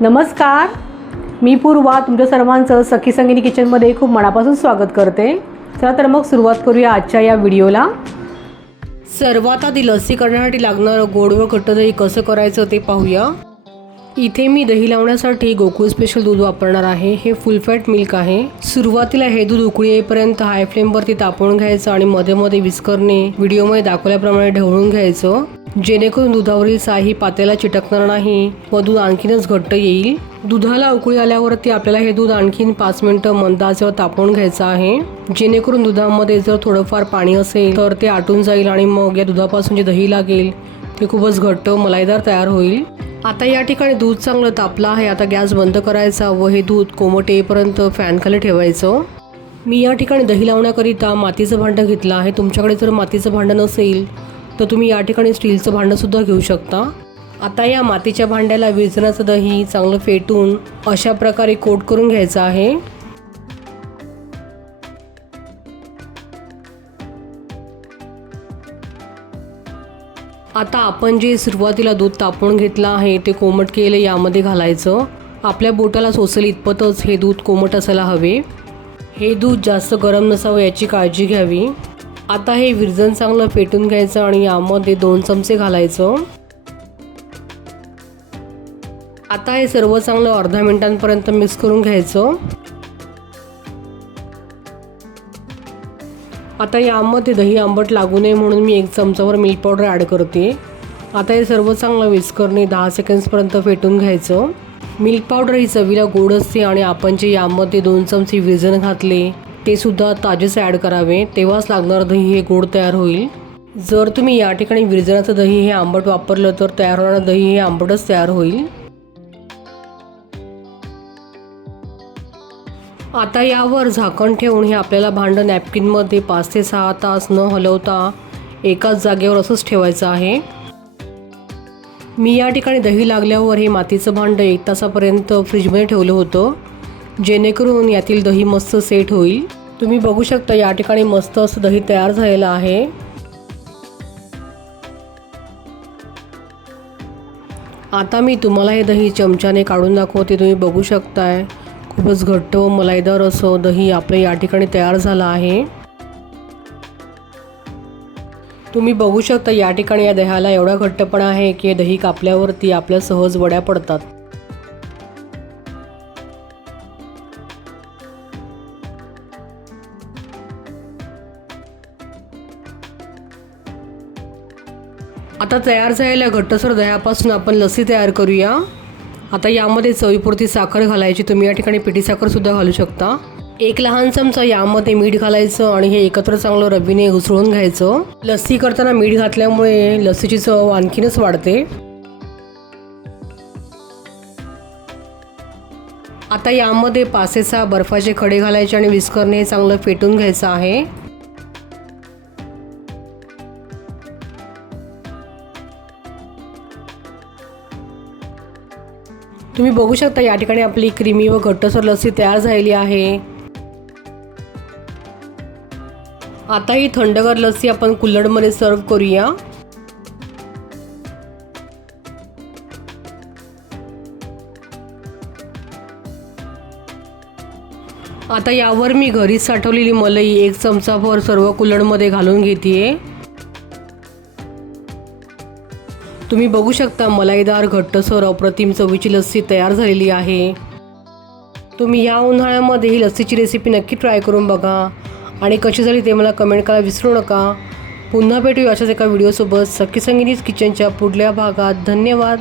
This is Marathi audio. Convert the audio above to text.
नमस्कार. मी पूर्वा तुमच्या सर्वांचं सखी संगिनी किचनमध्ये खूप मनापासून स्वागत करते. चला तर मग सुरुवात करूया आजच्या या व्हिडिओला. सर्वात आधी लसीकरणासाठी करण्यासाठी लागणारं गोड व घट्ट दही कसं करायचं ते पाहूया. इथे मी दही लावण्यासाठी गोकुळ स्पेशल दूध वापरणार आहे. हे फुल फॅट मिल्क आहे. सुरुवातीला हे दूध उकळी येईपर्यंत हाय फ्लेमवरती तापवून घ्यायचं आणि मध्ये मध्ये विस्करणे व्हिडिओमध्ये दाखवल्याप्रमाणे ढवळून घ्यायचं. जेणेकरून दुधावरील साही पात्याला चिटकणार नाही व दूध आणखीनच घट्ट येईल. दुधाला उकळी आल्यावरती आपल्याला हे दूध आणखीन पाच मिनिटं मंद तापवून घ्यायचं आहे. जेणेकरून दुधामध्ये जर थोडंफार पाणी असेल तर ते आटून जाईल आणि मग या दुधापासून जे दही लागेल ते खूपच घट्ट मलाईदार तयार होईल. आता या ठिकाणी दूध चांगलं तापलं आहे. आता गॅस बंद करायचा व हे दूध कोमट येईपर्यंत फॅनखाली ठेवायचं. मी या ठिकाणी दही लावण्याकरिता मातीचं भांडं घेतलं आहे. तुमच्याकडे जर मातीचं भांडं नसेल तर तुम्ही या ठिकाणी स्टीलचं भांडंसुद्धा घेऊ शकता. आता या मातीच्या भांड्याला विरजणाचं दही चांगलं फेटून अशा प्रकारे कोट करून घ्यायचं आहे. आता आपण जे सुरुवातीला दूध तापवून घेतलं आहे ते कोमट केलं यामध्ये घालायचं. आपल्या बोटाला सोसेल इतपतच हे दूध कोमट असायला हवे. हे दूध जास्त गरम नसावं याची काळजी घ्यावी. आता हे विरजन चांगलं फेटून घ्यायचं आणि यामध्ये दोन चमचे घालायचं. आता हे सर्व चांगलं अर्धा मिनिटांपर्यंत मिक्स करून घ्यायचं. आता यामध्ये दही आंबट लागू नये म्हणून मी एक चमचावर मिल्क पावडर ॲड करते. आता हे सर्व चांगलं विस्करणे दहा सेकंड्सपर्यंत फेटून घ्यायचं. मिल्क पावडर ही चवीला गोड असते आणि आपण जे यामध्ये दोन चमचे विजन घातले ते सुद्धा ताजेच ॲड करावे. तेव्हाच लागणार दही हे गोड तयार होईल. जर तुम्ही या ठिकाणी विरजणाचं दही हे आंबट वापरलं तर तयार होणारं दही हे आंबटच तयार होईल. आता यावर झाकण ठेवून हे आपल्याला भांडं नॅपकिनमध्ये पाच ते सहा तास न हलवता एकाच जागेवर असंच ठेवायचं आहे. मी या ठिकाणी दही लागल्यावर हे मातीचं भांडं एक तासापर्यंत फ्रीजमध्ये ठेवलं होतं. जेणेकरून यातील दही मस्त सेट होईल. तुम्ही बघू शकता या ठिकाणी मस्त असं दही तयार झालेलं आहे. आता मी तुम्हाला हे दही चमच्याने काढून दाखवते तुम्ही बघू शकताय. खूपच घट्ट व मलाईदार असं दही आपलं या ठिकाणी तयार झालं आहे. तुम्ही बघू शकता या ठिकाणी या दह्याला एवढा घट्टपणा आहे की दही कापल्यावरती आपल्या सहज वड्या पडतात. आता तयार झालेल्या घट्टसर दह्यापासून आपण लस्सी तयार करूया. आता यामध्ये चवीपुरती साखर घालायची तुम्ही या ठिकाणी पिठी साखरसुद्धा घालू शकता. एक लहान चमचा यामध्ये मीठ घालायचं आणि हे एकत्र चांगलं रबीने उसळून घ्यायचं. लस्सी करताना मीठ घातल्यामुळे लस्सीची चव आणखीनच वाढते. आता यामध्ये पासेसा बर्फाचे खडे घालायचे आणि विस्करने चांगलं फेटून घ्यायचं आहे. तुम्ही बघू शकता या ठिकाणी आपली क्रीमी व घट्टसर लस्सी तयार झालेली आहे. आता ही थंडगार लस्सी आपण कुल्हडमध्ये सर्व करूया. आता यावर मी घरीच साठवलेली मलई एक चमचाभर सर्व कुल्हडमध्ये घालून घेते तुम्ही बघू शकता मलाईदार घट्टसर अप्रतिम चवीची लस्सी तयार झालेली आहे. तुम्ही या उन्हाळ्यामध्ये ही लस्सीची रेसिपी नक्की ट्राय करून बघा. आणि कशी झाली ते मला कमेंट करायला विसरू नका. पुन्हा भेटूया अशाच एका व्हिडिओसोबत सखी संगिनीज किचनच्या पुढल्या भागात. धन्यवाद.